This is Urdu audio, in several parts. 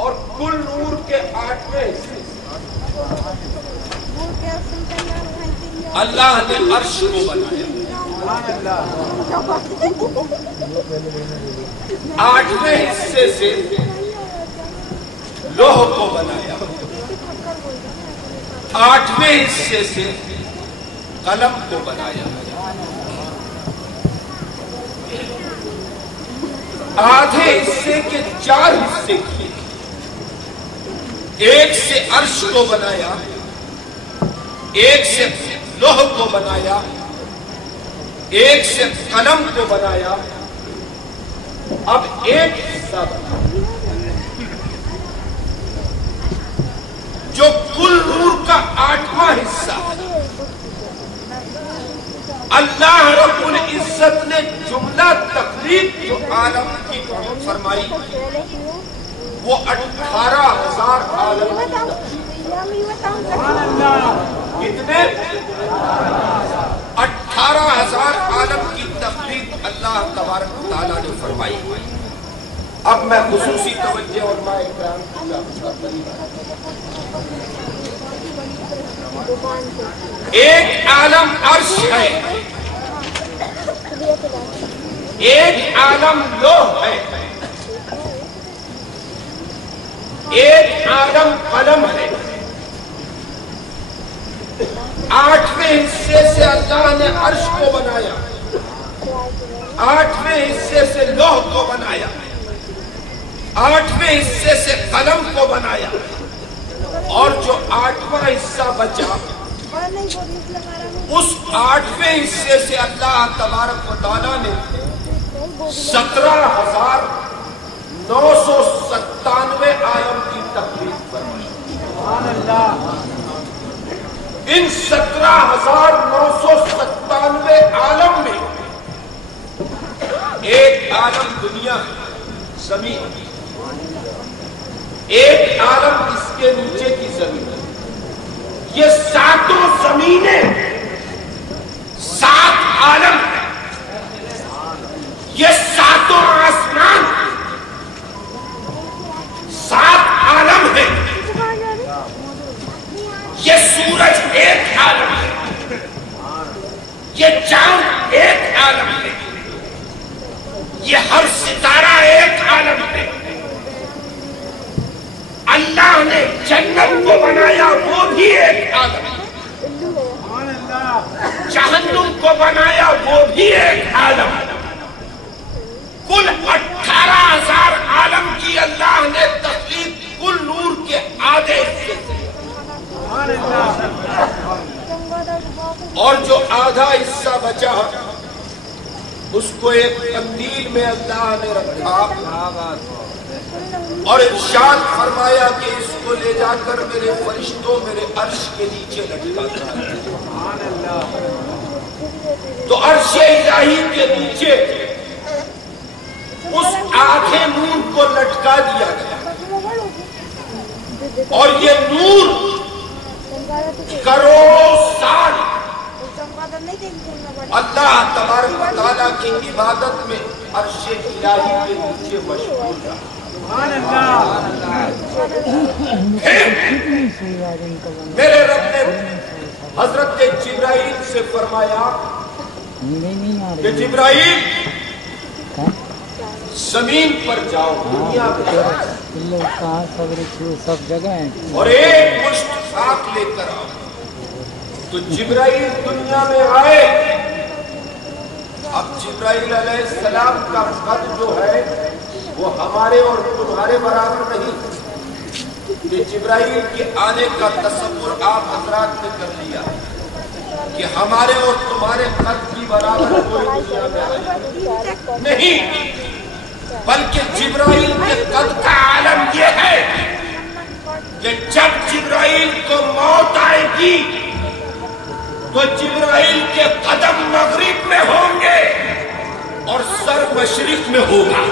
اور کل نور کے 8ویں حصے اللہ نے عرش کو بنایا، 8ویں حصے سے لوح کو بنایا، 8ویں حصے سے قلم کو بنایا، آدھے حصے کے 4 حصے کیے، ایک سے عرش کو بنایا، ایک سے لوح کو بنایا، ایک سے قلم کو بنایا، اب ایک حصہ بنا جو کل نور کا 8واں حصہ ہے۔ اللہ رب العزت نے جملہ تخلیق جو عالم کی فرمائی وہ 18,000 عالم کی کتنے 18,000 عالم کی تخلیق اللہ تبارک و تعالیٰ نے فرمائی۔ اب میں خصوصی توجہ علماء اکرام کی طرف ایک عالم عرش ہے، ایک عالم لوح ہے، ایک عالم قلم ہے۔ 8ویں حصے سے اللہ نے عرش کو بنایا، 8ویں حصے سے لوح کو بنایا، 8ویں حصے سے قلم کو بنایا، اور جو 8واں حصہ بچا اس 8ویں حصے سے اللہ تبارک و تعالیٰ نے 17,997 عالم کی تخلیق فرمائی۔ ان 17,997 عالم میں ایک عالم دنیا ہے، زمین، ایک عالم اس کے نیچے کی زمین ہے۔ یہ 7 زمینیں 7 عالم ہیں، یہ 7 آسمان 7 عالم ہیں، یہ سورج ایک عالم ہے، یہ چاند ایک عالم ہے، یہ ہر ستارہ ایک عالم ہے۔ اللہ نے جنت کو بنایا وہ بھی ایک عالم ہے، جہنم کو بنایا وہ بھی ایک عالم ہے۔ کل 18,000 عالم کی اللہ نے تخلیق کل نور کے آدھے حصے سے، اور جو آدھا حصہ بچا اس کو ایک قندیل میں اللہ نے رکھا اور ارشاد فرمایا کہ اس کو لے جا کر میرے فرشتوں میرے عرش کے نیچے لٹکا دو۔ تو عرش الہی کے نیچے اس آدھے نور کو لٹکا دیا گیا، اور یہ نور کروڑوں سال اللہ تبارک و تعالیٰ کی عبادت میں عرش الہی کے نیچے مشغول رہا۔ میرے رب نے حضرت جبرائیل سے فرمایا کہ جبرائیل زمین پر جاؤ، دنیا پہ سب جگہ ہیں، اور ایک مشت خاک لے کر آؤ۔ تو جبرائیل دنیا میں آئے۔ اب جبرائیل علیہ السلام کا قد جو ہے وہ ہمارے اور تمہارے برابر نہیں کہ جبرائیل کے آنے کا تصور آپ حضرات نے کر لیا کہ ہمارے اور تمہارے قد کی برابر کوئی دنیا میں آئے نہیں، بلکہ جبرائیل کے قد کا عالم یہ ہے کہ جب جبرائیل کو موت آئے گی تو جبرائیل کے قدم مغرب میں ہوں گے اور سر مشرق میں ہوگا۔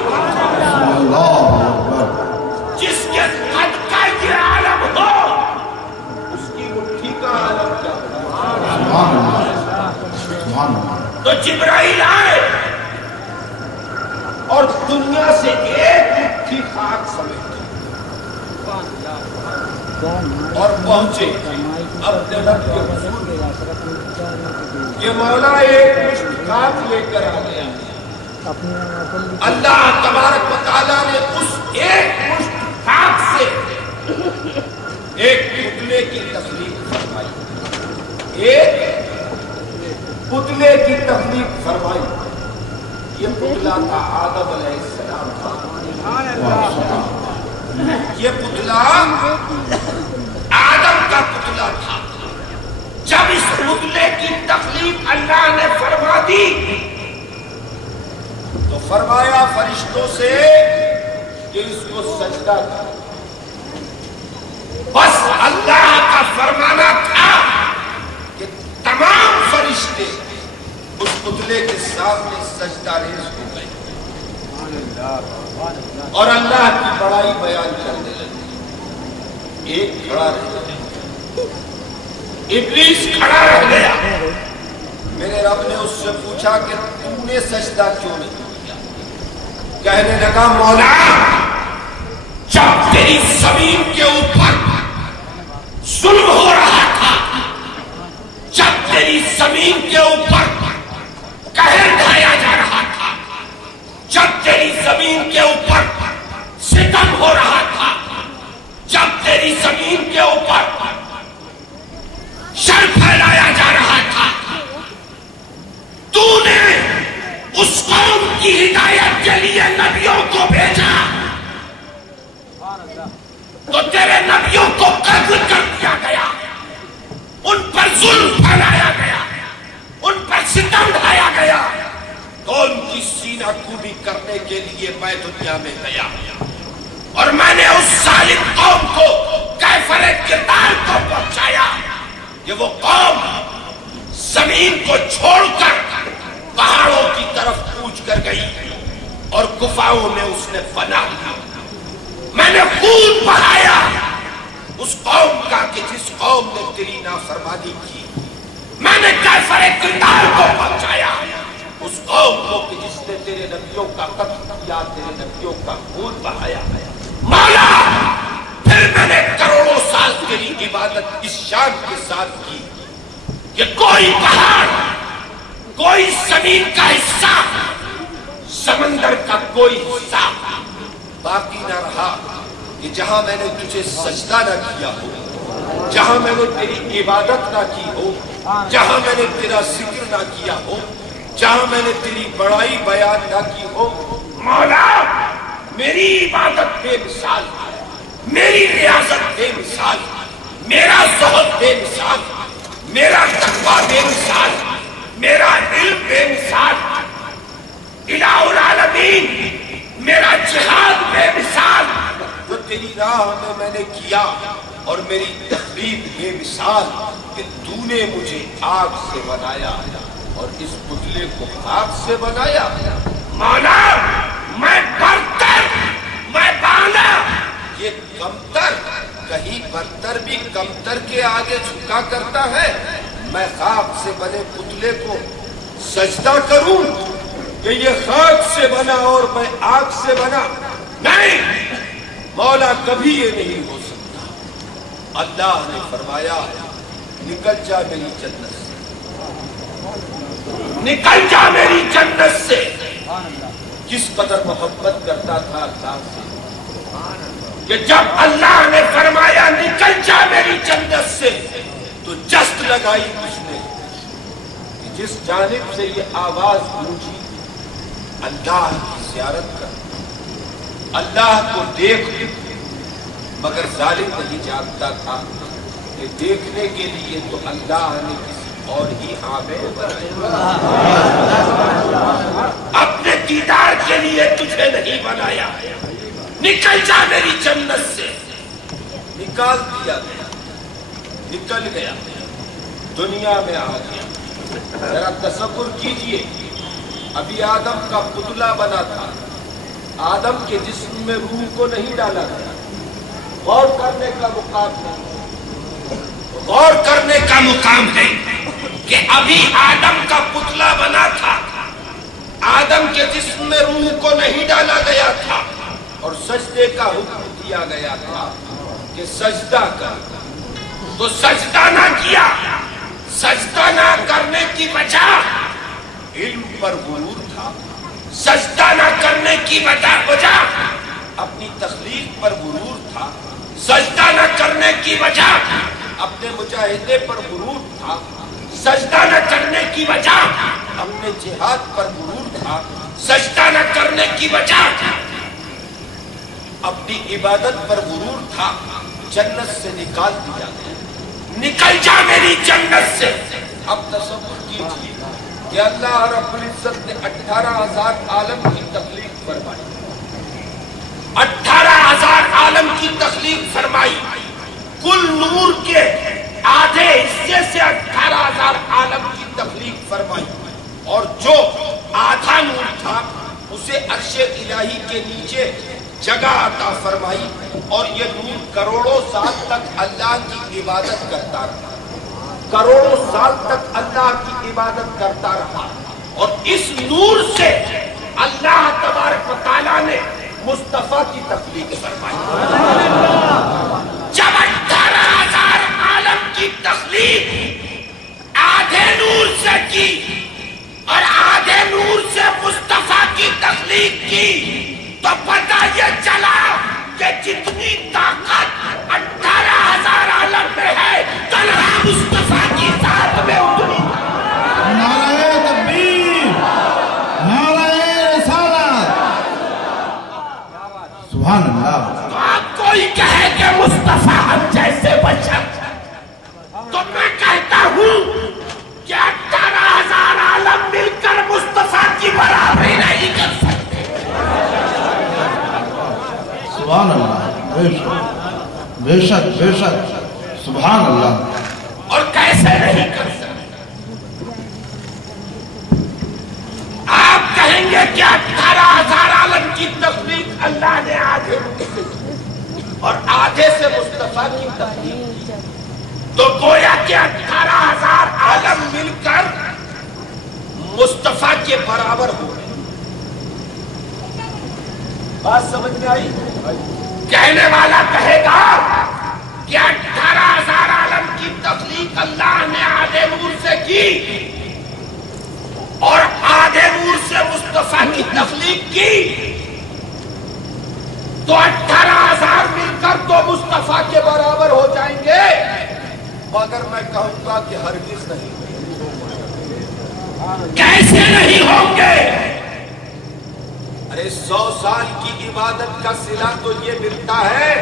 جس کے قد کا یہ عالم ہو اس کی مٹھی کا عالم کیا ہوگا۔ تو جبرائیل آئے اور دنیا سے ایک مٹھی خاک سمیٹے، اور پہنچے اپنے رب کے حضور کہ مولا ایک مشت خاک لے کر آ گیا. اللہ تبارک و تعالیٰ نے اس ایک مشت خاک سے ایک پتلے کی تخلیق فرمائی. ایک پتلے کی تخلیق فرمائی. یہ پتلا تھا آدم علیہ السلام کا. یہ پتلا آدم کا پتلا تھا. جب اس پتلے کی تخلیق اللہ نے فرما دی تو فرمایا فرشتوں سے کہ اس کو سجدہ کر. بس اللہ کا فرمانا تھا کہ تمام فرشتے اس پتلے کے سامنے سجدہ ریز ہو گئے اور اللہ کی بڑائی بیان کرنے لگے. ایک کھڑا رہ گیا, ابلیس کھڑا رہ گیا. میرے رب نے اس سے پوچھا کہ تم نے سجدہ کیوں نہیں کیا؟ کہنے لگا مولا جب تیری زمین کے اوپر ظلم ہو رہا تھا, جب تیری زمین کے اوپر قہر ڈھایا جا رہا تھا, جب تیری زمین کے اوپر ستم ہو رہا تھا, جب تیری زمین کے اوپر شر پھیلایا جا رہا تھا, تو نے اس قوم کی ہدایت کے لیے نبیوں کو بھیجا تو تیرے نبیوں کو قتل کر دیا گیا, ان پر ظلم پھیلایا گیا, ان پر ستم ڈھایا گیا. تو ان کی سینہ کوبی کرنے کے لیے میں دنیا میں گیا اور میں نے اس ظالم قوم کو کیفر کردار کو پہنچایا کہ وہ قوم زمین کو چھوڑ کر پہاڑوں کی طرف کوچ کر گئی اور گفاؤں میں اس نے پناہ لی. میں نے خون بہایا اس قوم کا کہ جس قوم نے تیری نافرمانی کی. میں نے کیفر کردار کو پہنچایا اس قوم کو کہ جس نے تیرے نبیوں کا قتل کیا, تیرے نبیوں کا خون بہایا. مولا پھر میں نے کروڑوں سال تیری عبادت اس شان کے ساتھ کی کہ کوئی پہاڑ, کوئی زمین کا حصہ, سمندر کا کوئی حصہ باقی نہ رہا کہ جہاں میں نے تجھے سجدہ نہ کیا ہو, جہاں میں نے تیری عبادت نہ کی ہو, جہاں میں نے تیرا ذکر نہ کیا ہو, جہاں میں نے تیری بڑائی بیان نہ کی ہو. مولا میری عبادت بے مثال, میری ریاضت بے مثال, میرا زہد بے مثال, میرا تقویٰ بے مثال, میرا علم بے مثال, الہ العالمین میرا جہاد بے مثال جو تیری راہ میں نے کیا, اور میری تقریب بے مثال کہ تو نے مجھے آگ سے بنایا اور اس پتلے کو آگ سے بنایا. مولا میں برتر, میں بالا, یہ کمتر کہیں برتر بھی کمتر کے آگے جھکا کرتا ہے. میں خاک سے بنے پتلے کو سجدہ کروں کہ یہ خاک سے بنا اور میں آگ سے بنا؟ نہیں مولا, کبھی یہ نہیں ہو سکتا. اللہ نے فرمایا نکل جا میری جنت سے, نکل جا میری جنت سے. کس قدر محبت کرتا تھا اللہ سے کہ جب اللہ نے فرمایا نکل جا میری جنت سے تو جست لگائی اس نے کہ جس جانب سے یہ آواز گونجی اللہ کی زیارت کر, اللہ کو دیکھ. مگر ظالم نہیں جانتا تھا کہ دیکھنے کے لیے تو اللہ نے کسی اور ہی عامل اپنے دیدار کے لیے تجھے نہیں بنایا. نکل جا میری جنت سے. نکال دیا گیا, نکل گیا, دنیا میں آ گیا. ذرا تصور کیجئے, ابھی آدم کا پتلا بنا تھا, آدم کے جسم میں روح کو نہیں ڈالا گیا. غور کرنے کا مقام ہے, غور کرنے کا مقام ہے کہ ابھی آدم کا پتلا بنا تھا, آدم کے جسم میں روح کو نہیں ڈالا گیا تھا اور سجدے کا حکم دیا گیا تھا کہ سجدہ کر، تو سجدہ نہ کیا۔ سجدہ نہ کرنے کی وجہ علم پر غرور تھا، سجدہ نہ کرنے کی وجہ اپنی تخلیق پر غرور تھا، سجدہ نہ کرنے کی وجہ اپنے مجاہدے پر غرور تھا، سجدہ نہ کرنے کی وجہ اپنے جہاد پر غرور تھا، سجدہ نہ کرنے کی وجہ اپنی عبادت پر غرور تھا۔ جنت سے نکال دیا گیا، نکل جا میری جنت سے۔ اب تصور کیجیے کہ اللہ رب العزت نے 18,000 عالم کی تخلیق فرمائی، 18,000 عالم کی تخلیق فرمائی، کل نور کے آدھے حصے سے 18,000 عالم کی تخلیق فرمائی، اور جو آدھا نور تھا اسے عرش الہی کے نیچے جگہ عطا فرمائی، اور یہ نور کروڑوں سال تک اللہ کی عبادت کرتا رہا، کروڑوں سال تک اللہ کی عبادت کرتا رہا، اور اس نور سے اللہ تبارک و تعالیٰ نے مصطفیٰ کی تخلیق فرمائی۔ جب 18,000 عالم کی تخلیق آدھے نور سے کی اور آدھے نور سے مصطفیٰ کی تخلیق کی، تو پتہ یہ چلا کہ جتنی طاقت 18,000 عالم میں ہے تنہا مصطفیٰ کی ذات میں اتنی۔ نعرہ تکبیر، نعرہ رسالت، سبحان اللہ۔ تو آپ کوئی کہے کہ مصطفیٰ ہم جیسے بشر، تو میں کہتا ہوں کہ 18,000 عالم مل کر مصطفیٰ کی برابری نہیں کر سکتے۔ سبحان اللہ، بے شک بے شک، سبحان اللہ۔ اور کیسے نہیں کر سکتے؟ آپ کہیں گے کہ 18,000 عالم کی تخلیق اللہ نے آدھے سے کی اور آدھے سے مصطفیٰ کی تخلیق کی، تو گویا کہ 18,000 عالم مل کر مصطفیٰ کے برابر ہو گئے۔ بات سمجھ میں آئی؟ کہنے والا کہے گا کہ 18,000 عالم کی تخلیق اللہ نے آدھے نور سے کی اور آدھے نور سے مصطفیٰ کی تخلیق کی، تو 18,000 مل کر تو مصطفیٰ کے برابر ہو جائیں گے، مگر میں کہوں گا کہ ہرگز نہیں۔ کیسے نہیں ہوں گے؟ ارے 100 سال کی عبادت کا صلہ تو یہ ملتا ہے،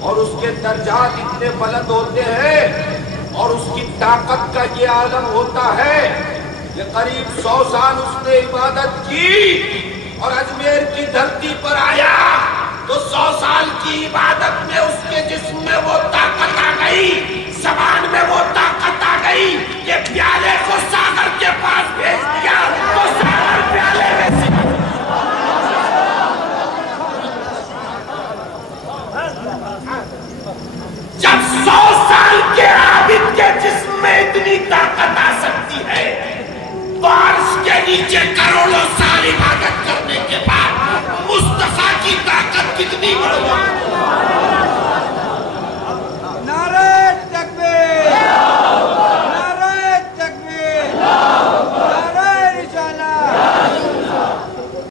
اور اس کے درجات اتنے بلند ہوتے ہیں، اور اس کی طاقت کا یہ عالم ہوتا ہے کہ قریب 100 سال اس نے عبادت کی اور اجمیر کی دھرتی پر آیا تو 100 سال کی عبادت میں اس کے جسم میں وہ طاقت آ گئی، زبان میں وہ طاقت آ گئی کہ